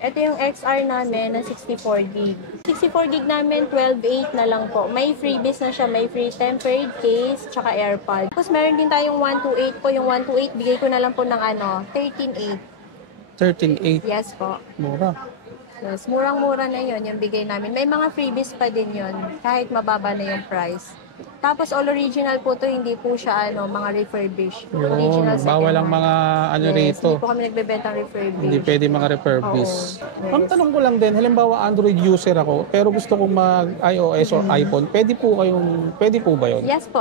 Ito yung XR namin na 64 gig. 64 gig namin, 12.8 na lang po. May freebies na siya, may free tempered case, tsaka AirPods. Tapos meron din tayong 128 po. Yung 128, bigay ko na lang po ng 13.8. 13.8? Yes po. Mura. Yes, murang-mura na yun, yung bigay namin. May mga freebies pa din yun, kahit mababa na yung price. Tapos all original po to, hindi po siya mga refurbished. Original Yun, bawal lang mga rito. Hindi po kami nagbebenta ng refurbished. Hindi pwede mga refurbished. Yes. Ang tanong ko lang din, halimbawa Android user ako, pero gusto kong mag-iOS or iPhone, pwede po ba yun? Yes po,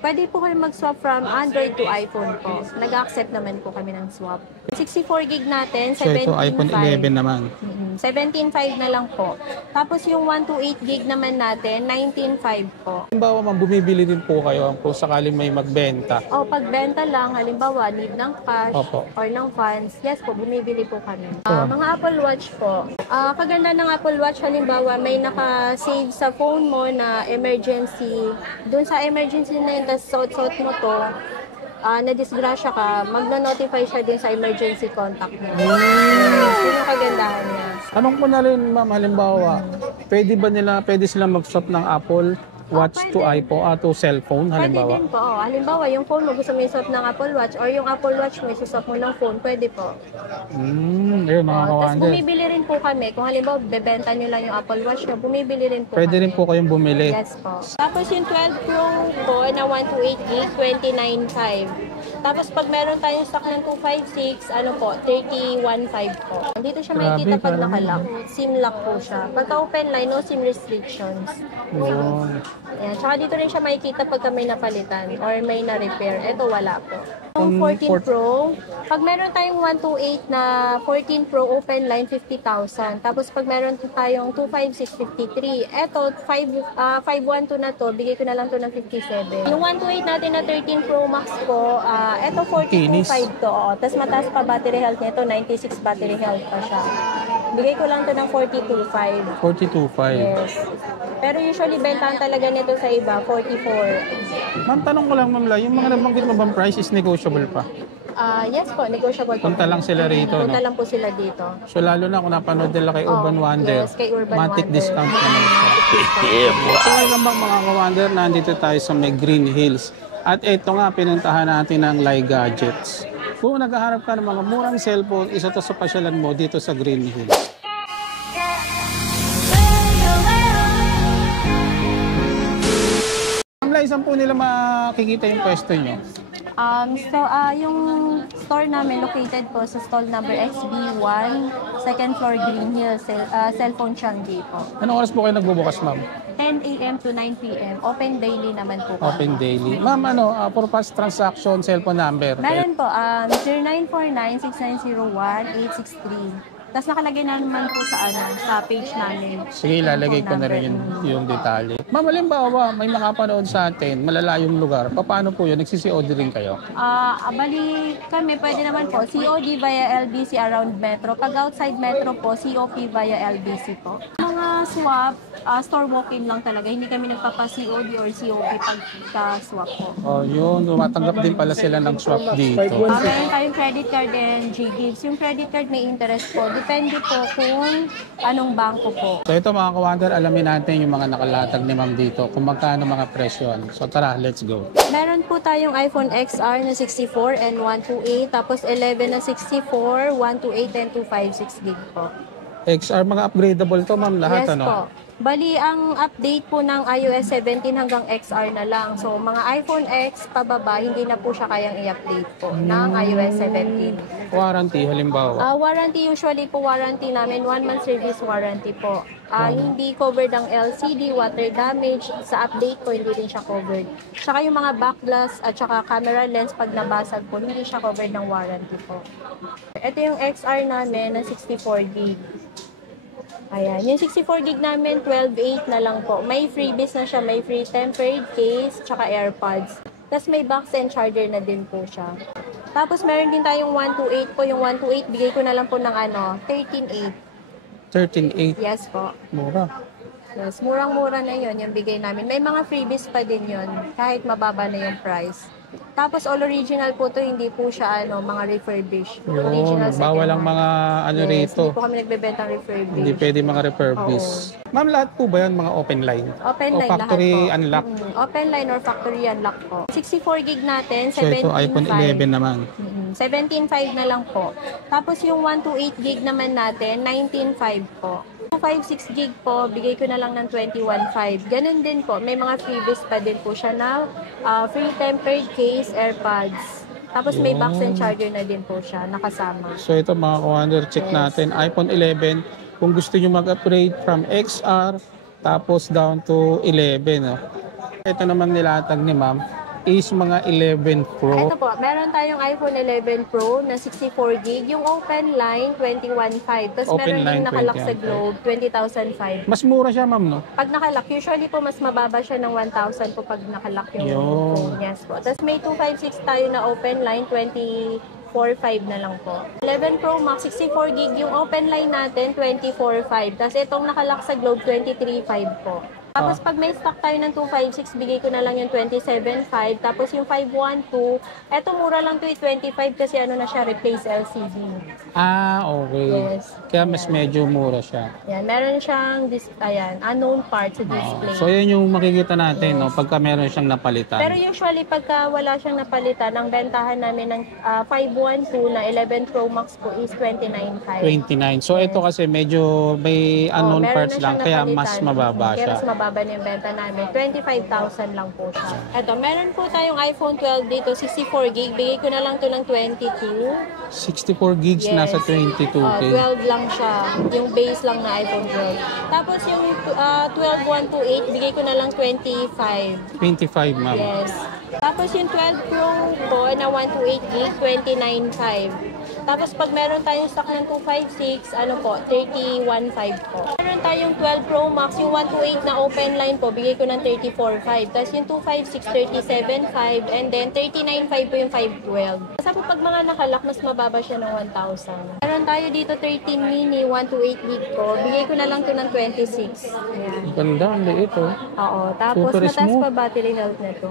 pwede po kami mag-swap from Android to iPhone po. Nag-accept naman po kami ng swap. 64 gig natin, 17.5. So ito iPhone 11 naman. 17.5 na lang po. Tapos yung 128 gig naman natin, 19.5 po. Halimbawa man, bumibili din po kayo kung sakaling may magbenta. Pagbenta lang, halimbawa, need ng cash Opo. or ng funds, yes po, bumibili po kami. Mga Apple Watch po. Kaganda ng Apple Watch, halimbawa, may naka-save sa phone mo na emergency. Doon sa emergency na yun, tapos suot-suot mo to, na-disgrasya ka, magno-notify siya din sa emergency contact mo. Yun yung kagandahan niya. Tanong ko na rin, ma'am, halimbawa, pwede silang mag-swap ng Apple Watch to iPhone, to cellphone, halimbawa? Pwede din po. Halimbawa, yung phone mo gusto mo i-swap ng Apple Watch or yung Apple Watch mo i-swap mo ng phone, pwede po. Yun, mga Tapos kawander. bumibili rin po kami. Kung halimbawa, bebenta nyo lang yung Apple Watch nyo, bumibili rin po Pwede kami. rin po kayong bumili. Yes po. Tapos yung 12 Pro po na 128 gig, 29.5. Tapos pag meron tayong stock ng 256, 31.5 po. Dito siya makikita pag nakalock. SIM lock po siya. Pagka open line, no SIM restrictions. Yun. Ayan. Tsaka dito rin siya makikita pagka may napalitan or may na-repair. Ito wala po. Yung 14 Pro, pag meron tayong 128 na 14 Pro open line, 50,000. Tapos pag meron tayong 256, 53. Ito, 512 na to, bigay ko na lang to ng 57. Yung 128 natin na 13 Pro Max po, ito 42.5 to. Tapos mataas pa battery health nito, 96 battery health pa siya. Bigay ko lang to ng 42.5. 42.5. Yes. Pero usually, bentahan talaga nito sa iba, 44. Ma'am, tanong ko lang, ma'am, yung mga nabanggit mo bang price is negotiable pa? Yes po, negotiable po. Punta lang sila rito, Punta no? lang po sila dito. So, lalo na kung napanood nila kay Urban Wonder, Yes, kay Urban matic Wonder. discount naman siya. So, welcome back mga ka-Wonder, nandito tayo sa may Green Hills. At ito nga, pinuntahan natin ang Lai Gadgets. Kung naghahanap ka ng mga murang cellphone, isa to sa pasyalan mo dito sa Green Hills. Ma'am Lai, saan po nila makikita yung pwesto nyo? Yung store namin located po sa stall number XB1, second floor Green Hills, cellphone Changi po. Anong oras po kayo nagbubukas, ma'am? 10 a.m. to 9 p.m. Open daily naman po. Open daily. Ma'am, for past transaction, cellphone number? Meron po, 0949-6901-863. Tapos nakalagay na naman po sa page namin. Sige, ilalagay ko na rin yung detalye. Ma'am, halimbawa, may makapanood sa atin, malalayong lugar. Paano po yun? Nagsisi-OD rin kayo? Bali kami, pwede naman po. COD via LBC around Metro. Pag outside Metro po, COP via LBC po. Mga swap, store walk-in lang talaga. Hindi kami nagpapa-COD or COP pagka-swap po. Yun. Tumatanggap din pala sila ng swap dito. Meron tayong credit card and G-Gives. Yung credit card may interest po. Depende po kung anong bangko po. So ito mga ka-Wonder, alamin natin yung mga nakalatag ni ma'am dito kung magkano mga presyo. So tara, let's go. Meron po tayong iPhone XR na 64 and 128, tapos 11 na 64, 128 and 256 gig po. XR, mga upgradable to ma'am lahat, Yes po. Bali, ang update po ng iOS 17 hanggang XR na lang. So, mga iPhone X pababa, hindi na po siya kayang i-update po ng iOS 17. Warranty, halimbawa? Warranty, usually po warranty namin, 1 month service warranty po. Hindi covered ang LCD, water damage. Sa update po, hindi rin siya covered. Tsaka yung mga back glass at tsaka camera lens, pag nabasag po, hindi siya covered ng warranty po. Ito yung XR namin na 64 gig. Ayan. Yung 64 gig namin, 12.8 na lang po. May freebies na siya. May free tempered case, tsaka AirPods. Tapos may box and charger na din po siya. Tapos meron din tayong 128 po. Yung 128, bigay ko na lang po ng 13.8. 13.8? Yes po. Mura. Yes, murang-mura na yun yung bigay namin. May mga freebies pa din yun, kahit mababa na yung price. Tapos all original po to, hindi po siya mga refurbished. Original Yun, bawal ang mga ano Yes, rito. hindi po kami nagbebenta ng refurbished. Hindi pwede mga refurbish. Ma'am, lahat po ba yan mga open line? Open O line factory lahat po. unlock? Open line or factory unlock po. 64 gig natin, So ito iPhone 11 naman. 17.5 na lang po. Tapos yung 128 gig naman natin, 19.5 po. 256 gig po, bigay ko na lang ng 21.5. Ganun din po, may mga freebies pa din po siya na free tempered case, AirPods. Tapos may box and charger na din po siya, nakasama. So ito mga ka-wonder, check natin. iPhone 11, kung gusto nyo mag-upgrade from XR, tapos down to 11. No? Ito naman nilatag ni ma'am is mga 11 Pro. Ito po, meron tayong iPhone 11 Pro na 64 gig. Yung open line, 21.5. Tapos Open meron line, yung nakalock sa 21.5. Globe, 20,005. Mas mura siya ma'am, no? Pag nakalock, usually po mas mababa siya ng 1,000 po pag nakalock yung Yun. phone. Yes po. Tapos may 256 tayo na open line, 24.5 na lang po. 11 Pro Max, 64 gig. Yung open line natin, 24.5. Tapos itong nakalock sa Globe, 23.5 po. Tapos pag may stock tayo ng 256, bigay ko na lang yung 27.5. Tapos yung 512, eto mura lang to 25 kasi ano na siya, replace LCD. Ah, okay. Yes. Kaya mas medyo mura siya. Yan, meron siyang, unknown parts sa display. So yan yung makikita natin, no? Pagka meron siyang napalitan. Pero usually, pagka wala siyang napalitan, ang bentahan namin ng 512 na 11 Pro Max po is 29.5. 29. So ito kasi medyo may unknown meron parts na lang, siyang kaya napalitan. mas mababa Kaya siya. mas mababa na yung benta namin. 25,000 lang po siya. Eto, meron po tayong iPhone 12 dito, 64 gig. Bigay ko na lang to ng 22. 64 gigs, Yes. nasa 22K. 12 lang siya. Yung base lang na iPhone 12. Tapos yung 12 128, bigay ko na lang 25. 25 ma'am. Yes. Tapos yung 12 Pro po na 128 gig, 29.5. Tapos pag meron tayong stock ng 256, 31.5 po. Meron tayong 12 Pro Max, yung 128 na open line po, bigay ko ng 34.5. Tapos yung 256, 37.5. And then 39.5 po yung 512. Kasi po pag mga nakalock, mas mababa siya ng 1,000. Meron tayo dito 13 mini, 128 gig po. Bigay ko na lang to ng 26. Ayan. Ganda, ang liit oh. Oo. Tapos Super mataas smooth. pa battery health nito.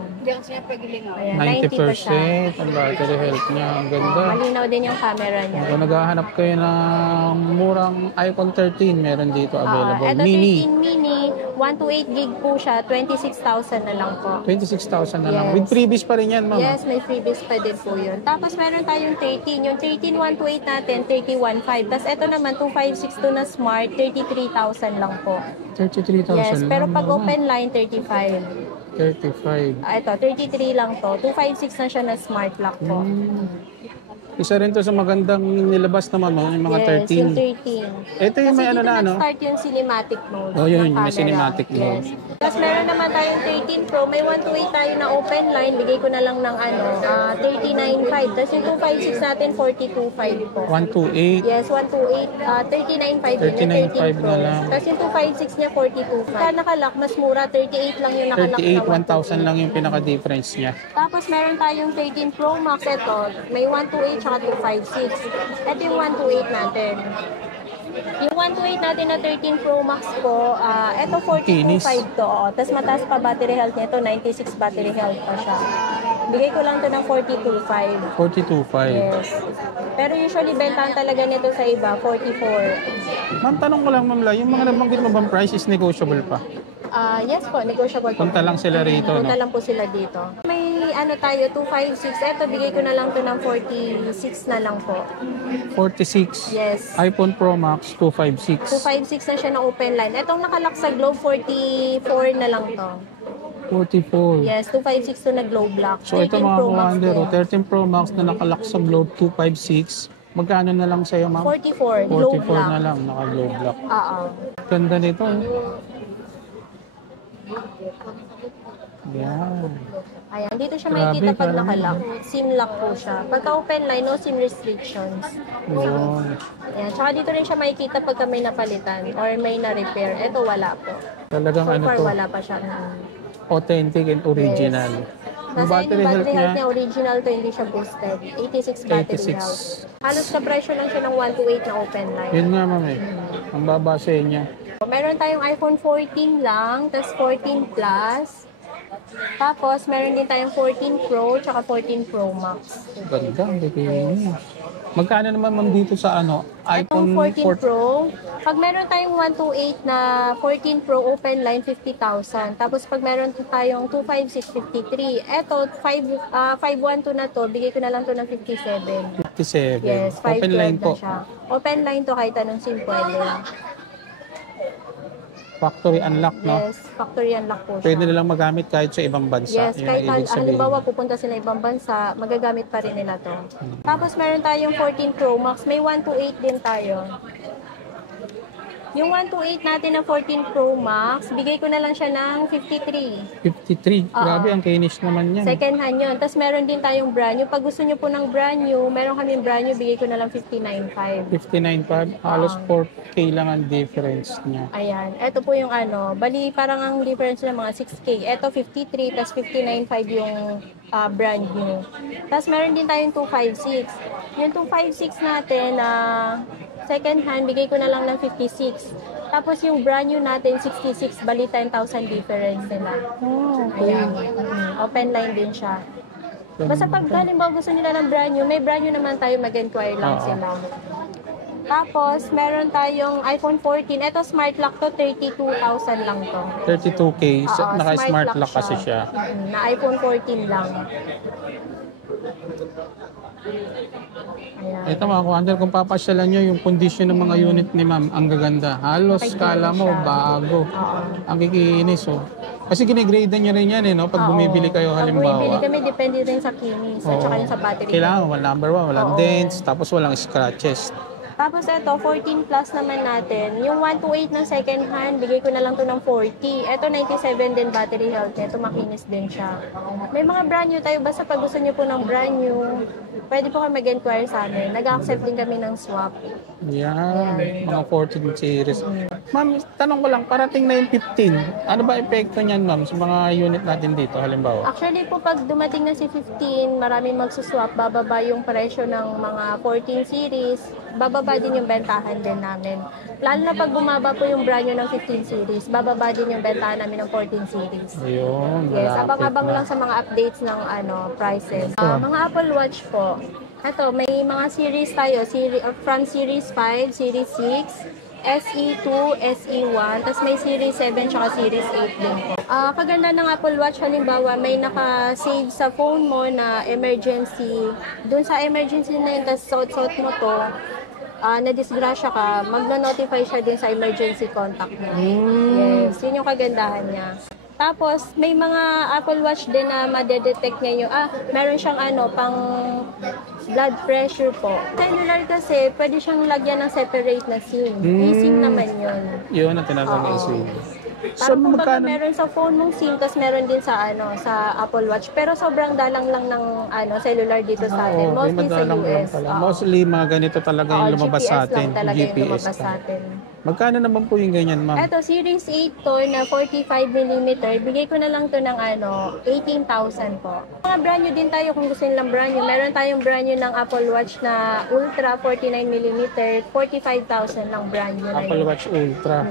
Ayan, 90 pa siya. 90% ang battery health niya. Ang ganda. Malinaw din yung camera niya. Kung naghahanap kayo ng murang iPhone 13, meron dito available. Ito Mini, 13 mini, 128 gig po siya, 26,000 na lang po. 26,000 na lang. Yes. With freebies pa rin yan, ma'am. Yes, may freebies pa din po yun. Tapos meron tayong 13. Yung 13 128 natin, 31.5. Tapos ito naman, 2562 na smart, 33,000 lang po. 33,000 Yes, lang. pero pag ma'am. open line, 35. 35. Ito, 33 lang to. 256 na siya na smart lock po. Isa rin to sa magandang nilabas naman, no? Yung mga Yes, 13. yung 13. Ito yung Kasi may ano dito na, ano? nag-start yung cinematic mode. Oh, yun, ng may camera. cinematic mode. Yes. Tapos meron naman tayong 13 Pro. May 128 tayo na open line. Bigay ko na lang ng 39.5. Tapos yung 256 natin, 42.5 po. 128. Yes, 128, 39.5 yun, yung 39.5 13 Pro. na lang. Tapos yung 256 niya, 42.5. Kaya nakalock, mas mura, 38 lang yung nakalock 38, 1,000 na 128. lang yung pinaka-difference niya. Tapos meron tayong 13 Pro Max. Ito, may 128 tsaka 256. Ito yung 128 natin. Yung 128 natin na 13 Pro Max po, ito 42.5 to. Tapos mataas pa battery health nito, 96 battery health pa siya. Bigay ko lang to ng 42.5. 42.5. Yes. Pero usually bentahan talaga nito sa iba, 44. Ma'am, tanong ko lang, ma'am, yung mga nabanggit mo bang price is negotiable pa? Yes po, negotiable po. Punta lang sila rito, no? Punta lang po sila dito. May tayo, 256. Ito, bigay ko na lang to ng 46 na lang po. 46. Yes. iPhone Pro Max 256. 256 na siya na open line. Itong nakalock sa Globe, 44 na lang to. 44. Yes, 256 to na Globe lock. So ito 13 mga Pro Max commander, din. 13 Pro Max na nakalock sa Globe 256. Magkano na lang sa'yo, ma'am? 44, Globe 44 lock. na lang, naka-Globe lock. Oo. Ganda nito. Yan. Ayan, dito siya Grabe, makikita pag parang- nakalock. SIM lock po siya. Pagka open line, no SIM restrictions. Yun. Ayan, tsaka dito rin siya makikita pagka may napalitan or may na-repair. Ito wala po. Talagang So ano far, to, wala pa siya. authentic and original. Yung Nasa battery yung health battery health niya, niya, original to, hindi siya boosted. 86 battery 86. health. Halos sa presyo lang siya ng 128 na open line. yun nga ma'am eh. Ang babase niya. Meron tayong iPhone 14 lang, tas 14 Plus. Tapos, meron din tayong 14 Pro tsaka 14 Pro Max. Ganda, ang bibihin. Magkano naman ma'am dito sa ano, Itong iPhone 14 Pro, pag meron tayong 128 na 14 Pro open line, 50,000. Tapos pag meron tayong 256, 53. Eto, 512 na to, bigay ko na lang to ng 57. 57. Yes, Open 512 line na po. siya. Open line to kahit anong SIM pwede. Factory unlock, no? Yes, factory unlock po siya. Pwede nilang magamit kahit sa ibang bansa. Yes, Yun kahit ang ibig sabihin. halimbawa pupunta sila ibang bansa, magagamit pa rin nila to. Tapos meron tayong 14 Pro Max, may 128 din tayo. Yung 128 natin na 14 Pro Max, bigay ko na lang siya ng 53. 53. Grabe, ang kinis naman yan. Second hand yun. Tapos meron din tayong brand new. Pag gusto nyo po ng brand new, meron kami brand new, bigay ko na lang 59.5. 59.5. Halos 4K lang ang difference niya. Ayan. Ito po yung ano, bali parang ang difference ng mga 6K. Ito 53, tapos 59.5 yung brand new. Tapos meron din tayong 256. Yung 256 natin na second hand, bigay ko na lang ng 56. Tapos yung brand new natin, 66, bali 10,000 difference nila. Ayan. Open line din siya. Basta pag halimbawa gusto nila ng brand new, may brand new naman tayo, mag-inquire lang sila. Tapos, meron tayong iPhone 14. Ito, smart lock to, 32,000 lang to. 32K. Oo, Naka-smart lock kasi siya. Na iPhone 14 lang. Ayan. Ito mga kuwander, kung papasyalan nyo yung condition ng mga unit ni ma'am, ang gaganda. Halos kala mo, bago. Ang kikinis, oh. Kasi ginigrade nyo rin yan, eh, no? Pag bumibili kayo Pag bumibili halimbawa. kami, depende rin sa kinis at saka yung sa battery. Kailangan, number one, walang dents, tapos walang scratches. Tapos ito, 14 plus naman natin. Yung 128 ng second hand, bigay ko na lang to ng 40. Ito, 97 din battery health. Ito, makinis din siya. May mga brand new tayo. Basta pag gusto niyo po ng brand new, pwede po kayo mag-inquire sa amin. Nag-accept din kami ng swap. Yan, mga 14 series. Ma'am, tanong ko lang, parating na yung 15. Ano ba epekto niyan, ma'am, sa mga unit natin dito, halimbawa? Actually po, pag dumating na si 15, maraming magsuswap. Bababa yung presyo ng mga 14 series. Bababa din yung bentahan din namin. Lalo na pag bumaba po yung brand new ng 15 series, bababa din yung bentahan namin ng 14 series. Ayun, Yes, malapit abang-abang na. lang sa mga updates ng prices. Mga Apple Watch po. Ito, may mga series tayo. From Series 5, Series 6, SE2, SE1, tapos may Series 7 tsaka Series 8 din po. Kaganda ng Apple Watch, halimbawa, may naka-save sa phone mo na emergency. Doon sa emergency na yun, tapos suot-suot mo to, na-disgrasya ka, magno-notify siya din sa emergency contact mo. Yes, yun yung kagandahan niya. Tapos, may mga Apple Watch din na madedetect niya yung, meron siyang pang blood pressure po. Cellular kasi, pwede siyang lagyan ng separate na SIM. eSIM naman yun. Yun ang tinatawag na SIM. So, Parang kumbaga magkano? meron sa phone mong SIM, tapos meron din sa sa Apple Watch. Pero sobrang dalang lang ng cellular dito sa atin. Oo, Mostly sa madalang lang US. pala. Oo. Mostly mga ganito talaga yung lumabas sa GPS atin. lang talaga yung lumabas lang. sa atin. Magkano naman po yung ganyan, ma'am? Ito, Series 8 to na 45mm. Bigay ko na lang to ng 18,000 po. Mga brand new din tayo kung gusto nilang brand new. Meron tayong brand new ng Apple Watch na Ultra 49mm. 45,000 lang brand new na Apple yun. Watch Ultra.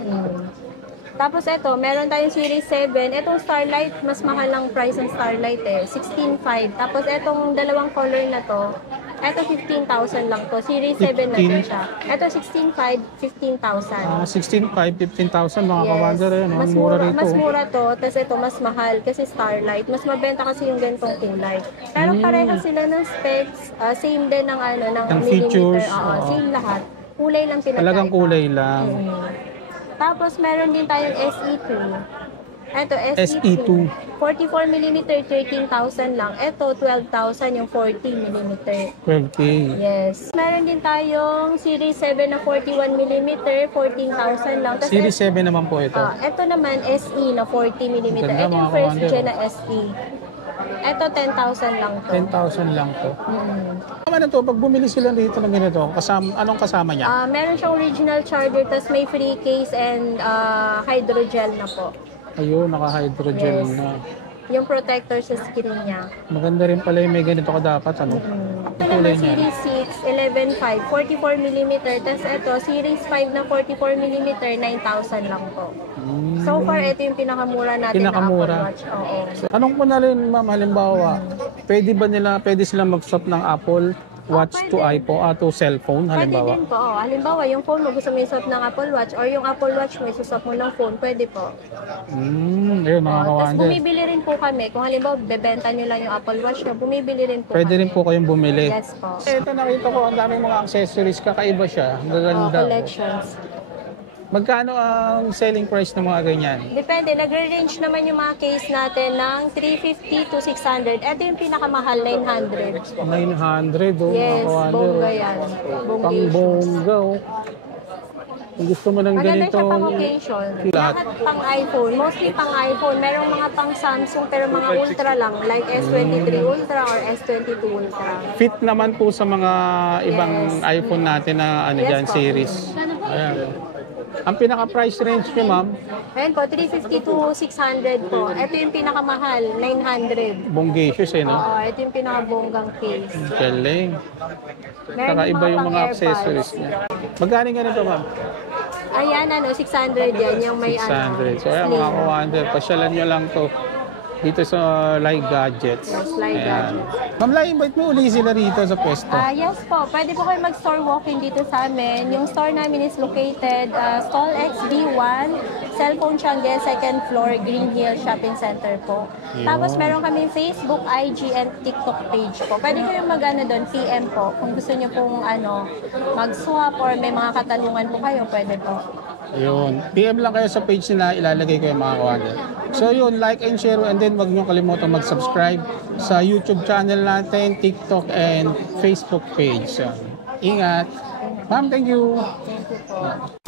Tapos ito, meron tayong Series 7. Itong Starlight, mas mahal ang price ng Starlight 16,500. Tapos itong dalawang color na to, ito 15,000 lang to. Series 7 na din siya. Ito 16,500, 15,000. 16,500, 15,000 mga ka-wonder. Mas mura rito. Mas mura to, tapos ito mas mahal kasi Starlight. Mas mabenta kasi yung ganitong kulay. Pero pareho sila ng specs, same din ng ng features, millimeter. Same lahat. Kulay lang pinagkaiba. Talagang kulay lang. Tapos meron din tayong SE2. Ito, SE2. 44mm, 13,000 lang. Ito, 12,000 yung 40mm. 12K. Yes. Meron din tayong Series 7 na 41mm, 14,000 lang. Tas Series 7 naman po ito. ito naman, SE na 40mm. Ganda, Ito yung mga first ka-wonder. gen na SE. Ito, 10,000 lang to. 10,000 lang to. Tama na to, pag bumili sila dito ng ganito, anong kasama niya? Meron siyang original charger, tas may free case and hydrogel na po. Ayun, naka-hydrogel Yes. na. Yung protector sa screen niya. Maganda rin pala yung may ganito ka dapat, ano? Ito kulay naman niya? Series 6, 11.5, 44mm. Tapos ito, Series 5 na 44mm, 9,000 lang po. So far, ito yung pinakamura natin Pinakamura. na Apple Watch. Oo. Tanong ko na rin, ma'am, halimbawa, pwede sila mag-swap ng Apple Watch to pwede. iPhone, to cellphone, Pwede halimbawa? din po. Halimbawa, yung phone mo gusto mo iswap ng Apple Watch or yung Apple Watch mo isuswap mo ng phone, pwede po. Ayun, mga Tapos kawander. bumibili rin po kami. Kung halimbawa, bebenta nyo lang yung Apple Watch nyo, bumibili rin po Pwede kami. rin po kayong bumili. Yes po. Ito nakita ko, ang daming mga accessories, kakaiba siya. Ang gaganda. Collections. Magkano ang selling price ng mga ganyan? Depende, nagre-range naman yung mga case natin ng 350 to 600. Ito yung pinakamahal, 900. 900, oh, Yes, mga kawander. bongga yan. Pang Bonggations. bongga, oh. Kung gusto mo ng Maganda ganito, siya pang occasion. lahat. Lahat pang iPhone, mostly pang iPhone. Merong mga pang Samsung pero mga ultra lang, like S23 Ultra or S22 Ultra. Fit naman po sa mga ibang Yes. iPhone natin na Yes dyan, po. series. Ayan. Ang pinaka-price range niyo, ma'am, Ayan po, 350 to 600 po. Ito yung pinakamahal, 900. bongacious eh, no? Oo, ito yung pinakabonggang case. Galing. Meron Saka iba yung mga pang accessories AirPods. niya. Magkano ganito, ma'am? Ayan, 600 yan. Yung may 600. So, ayan, slim. mga kawander, pasyalan nyo lang to dito sa Like Gadgets. Yes, Like Ayan. Gadgets. Ma'am, invite mo uli sila rito sa pwesto. Yes po, pwede po kayo mag-store walk-in dito sa amin. Yung store namin is located Stall XB1, Cellphone Changi, second floor, Green Hill Shopping Center po. Yun. Tapos meron kami Facebook, IG, and TikTok page po. Pwede kayong mag-ano doon, PM po. Kung gusto nyo pong mag-swap or may mga katanungan po kayo, pwede po. Yun. PM lang kayo sa page nila, ilalagay ko yung mga kawander. So yun, like and share, and then wag nyo kalimutan mag-subscribe sa YouTube channel natin, TikTok, and Facebook page. So, ingat. Ma'am, thank you. Thank you po.